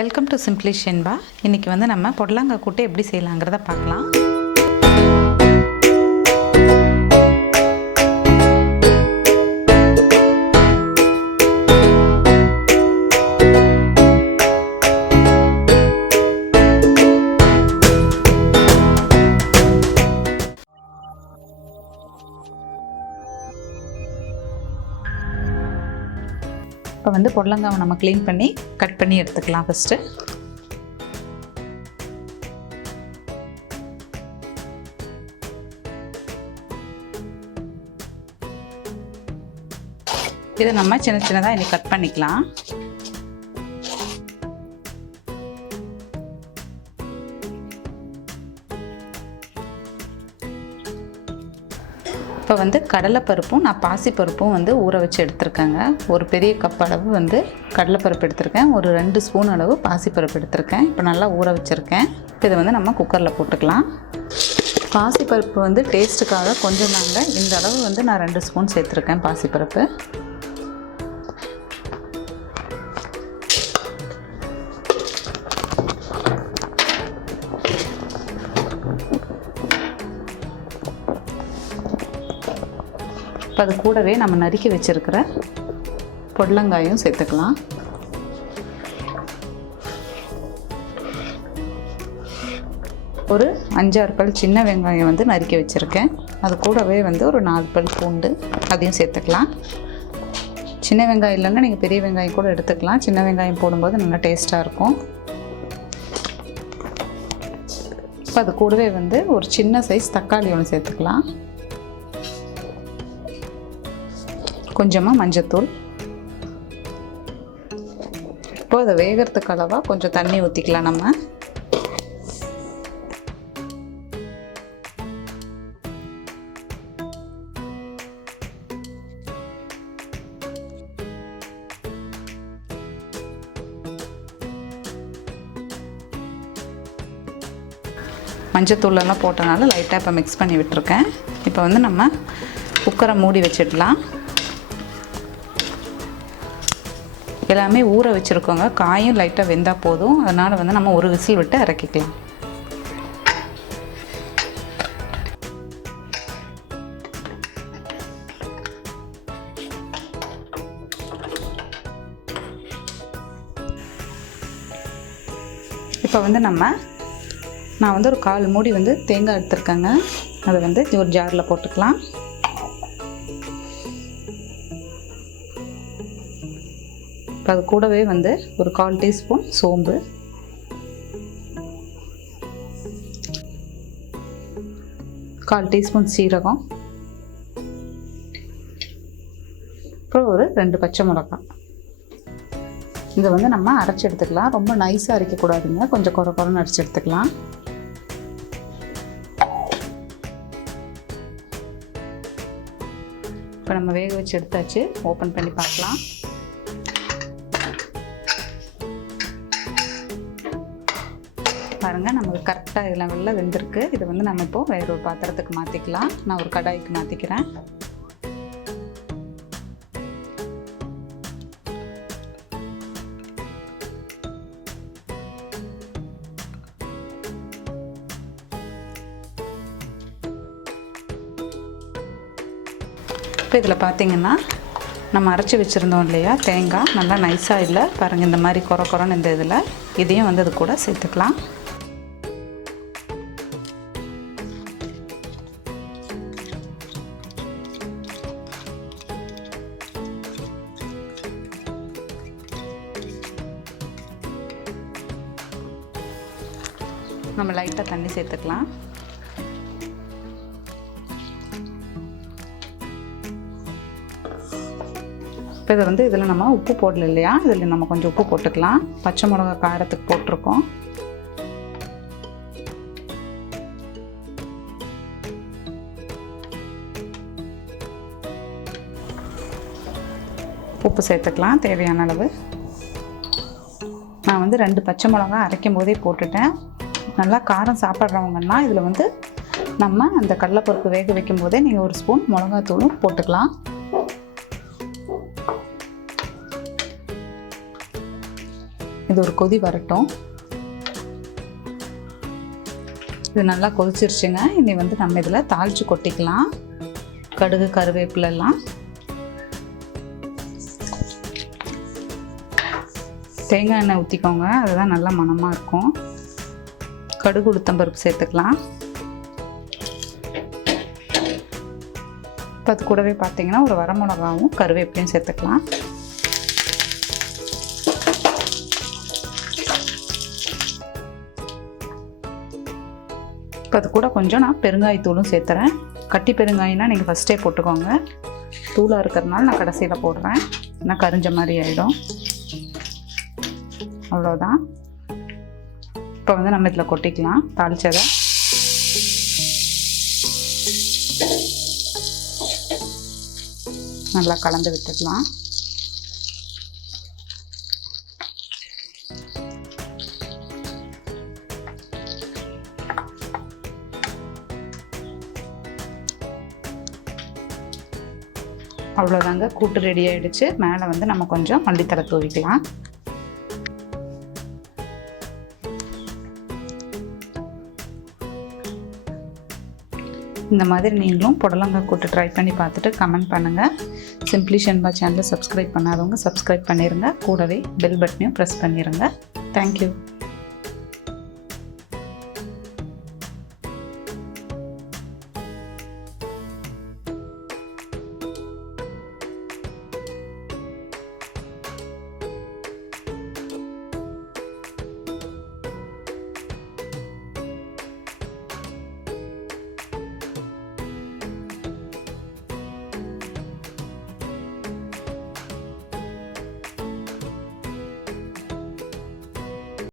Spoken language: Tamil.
Welcome to simply Shenba. இன்றைக்கி வந்து நம்ம புடலங்காய் கூட்டு எப்படி செய்யலாங்கிறத பார்க்கலாம். இப்போ வந்து புடலங்காவை நம்ம க்ளீன் பண்ணி கட் பண்ணி எடுத்துக்கலாம். ஃபஸ்ட்டு இதை நம்ம சின்ன சின்னதாக இன்னைக்கு கட் பண்ணிக்கலாம். இப்போ வந்து கடலைப்பருப்பும் நான் பாசிப்பருப்பும் வந்து ஊற வச்சு எடுத்துருக்கேங்க. ஒரு பெரிய கப் அளவு வந்து கடலைப்பருப்பு எடுத்திருக்கேன், ஒரு 2 ஸ்பூன் அளவு பாசிப்பருப்பு எடுத்திருக்கேன். இப்போ நல்லா ஊற வச்சுருக்கேன். இதை வந்து நம்ம குக்கரில் போட்டுக்கலாம். பாசிப்பருப்பு வந்து டேஸ்ட்டுக்காக கொஞ்சம் தாங்க, இந்த அளவு வந்து நான் 2 ஸ்பூன் சேர்த்துருக்கேன் பாசிப்பருப்பு. இப்போ அது கூடவே நம்ம நறுக்கி வச்சுருக்கிற புடலங்காயும் சேர்த்துக்கலாம். ஒரு 5-6 பல் சின்ன வெங்காயம் வந்து நறுக்கி வச்சுருக்கேன். அது கூடவே வந்து ஒரு 4 பல் பூண்டு அதையும் சேர்த்துக்கலாம். சின்ன வெங்காயம் இல்லைன்னா நீங்கள் பெரிய வெங்காயம் கூட எடுத்துக்கலாம். சின்ன வெங்காயம் போடும்போது நல்லா டேஸ்ட்டாக இருக்கும். இப்போ அது கூடவே வந்து ஒரு சின்ன சைஸ் தக்காளி ஒன்று சேர்த்துக்கலாம். கொஞ்சமாக மஞ்சத்தூள். இப்போ அதை வேகிறதுக்கு அளவாக கொஞ்சம் தண்ணி ஊற்றிக்கலாம். நம்ம மஞ்சத்தூளெல்லாம் போட்டனால லைட்டாக இப்போ மிக்ஸ் பண்ணி விட்டுருக்கேன். இப்போ வந்து நம்ம குக்கரை மூடி வச்சிடலாம். எல்லாமே ஊற வச்சுருக்கோங்க. காயும் லைட்டாக வெந்தால் போதும். அதனால் வந்து நம்ம ஒரு விசில் விட்டு இறக்கிக்கலாம். இப்போ வந்து நான் வந்து ஒரு 1/4 மூடி வந்து தேங்காய் எடுத்துருக்கேங்க. அதை வந்து ஒரு ஜாரில் போட்டுக்கலாம். இப்போ அது கூடவே வந்து ஒரு 1/4 டீஸ்பூன் சோம்பு, கால் டீஸ்பூன் சீரகம், அப்புறம் ஒரு 2 பச்சை மிளகாய். இதை வந்து நம்ம அரைச்சி எடுத்துக்கலாம். ரொம்ப நைஸாக அரைக்கக்கூடாதுங்க, கொஞ்சம் குறை குறைன்னு அரைச்சி எடுத்துக்கலாம். இப்போ நம்ம வேக வச்சு எடுத்தாச்சு. ஓப்பன் பண்ணி பார்க்கலாம். பாருங்கள், நமக்கு கரெக்டாக இதெல்லாம் வெளில வெந்திருக்கு. இதை வந்து நம்ம இப்போது வேற ஒரு பாத்திரத்துக்கு மாற்றிக்கலாம். நான் ஒரு கடாய்க்கு மாற்றிக்கிறேன். இப்போ இதில் பார்த்திங்கன்னா நம்ம அரைச்சி வச்சுருந்தோம் இல்லையா தேங்காய், நல்லா நைஸாக இல்லை பாருங்கள், இந்த மாதிரி குறை குறைன்னு இந்த இதில் இதையும் வந்து அது கூட சேர்த்துக்கலாம். நம்ம லைட்டாக தண்ணி சேர்த்துக்கலாம். இப்போ இதை வந்து இதில் நம்ம உப்பு போடல இல்லையா, இதில் நம்ம கொஞ்சம் உப்பு போட்டுக்கலாம். பச்சை மிளகா காரத்துக்கு போட்டிருக்கோம். உப்பு சேர்த்துக்கலாம் தேவையான அளவு. நான் வந்து 2 பச்சை மிளகா அரைக்கும் போதே போட்டுட்டேன். நல்லா காரம் சாப்பிட்றவங்கன்னா இதில் வந்து நம்ம அந்த கடலைப்பருப்பு வேக வைக்கும் போதே நீங்கள் 1 ஸ்பூன் மிளகாத்தூளும் போட்டுக்கலாம். இது ஒரு கொதி வரட்டும். இது நல்லா கொதிச்சிருச்சுங்க. இனி வந்து நம்ம இதில் தாளித்து கொட்டிக்கலாம். கடுகு, கருவேப்பிலெல்லாம். தேங்காய் எண்ணெய் ஊற்றிக்கோங்க, அதுதான் நல்லா மணமாக இருக்கும். கடுகு, உளுத்தம்பருப்பு சேர்த்துக்கலாம். இப்போ அது கூடவே பார்த்தீங்கன்னா ஒரு வரமிளகாவும் கருவேப்பிலையும் சேர்த்துக்கலாம். இப்போ அது கூட கொஞ்சம் நான் பெருங்காயத்தூளும் சேர்த்துறேன். கட்டி பெருங்காயம்னா நீங்கள் ஃபஸ்ட்டே போட்டுக்கோங்க. தூளாக இருக்கிறதுனால நான் கடைசியில் போடுறேன், ஏன்னா கரிஞ்ச மாதிரி ஆகிடும். அவ்வளோதான். இப்போ வந்து நம்ம இதில் கொட்டிக்கலாம் தாளிச்சதை. நல்லா கலந்து விட்டுக்கலாம். அவ்வளோதாங்க, கூட்டு ரெடி ஆகிடுச்சு. மேலே வந்து நம்ம கொஞ்சம் மல்லித்தழை தூவிக்கலாம். இந்த மாதிரி நீங்களும் புடலங்காய் கூட்டு ட்ரை பண்ணி பார்த்துட்டு கமெண்ட் பண்ணுங்கள். சிம்பிளி ஷென்பா சேனலை சப்ஸ்கிரைப் பண்ணாதவங்க சப்ஸ்கிரைப் பண்ணிடுங்க. கூடவே பெல் பட்டனையும் ப்ரெஸ் பண்ணிடுங்க. தேங்க்யூ.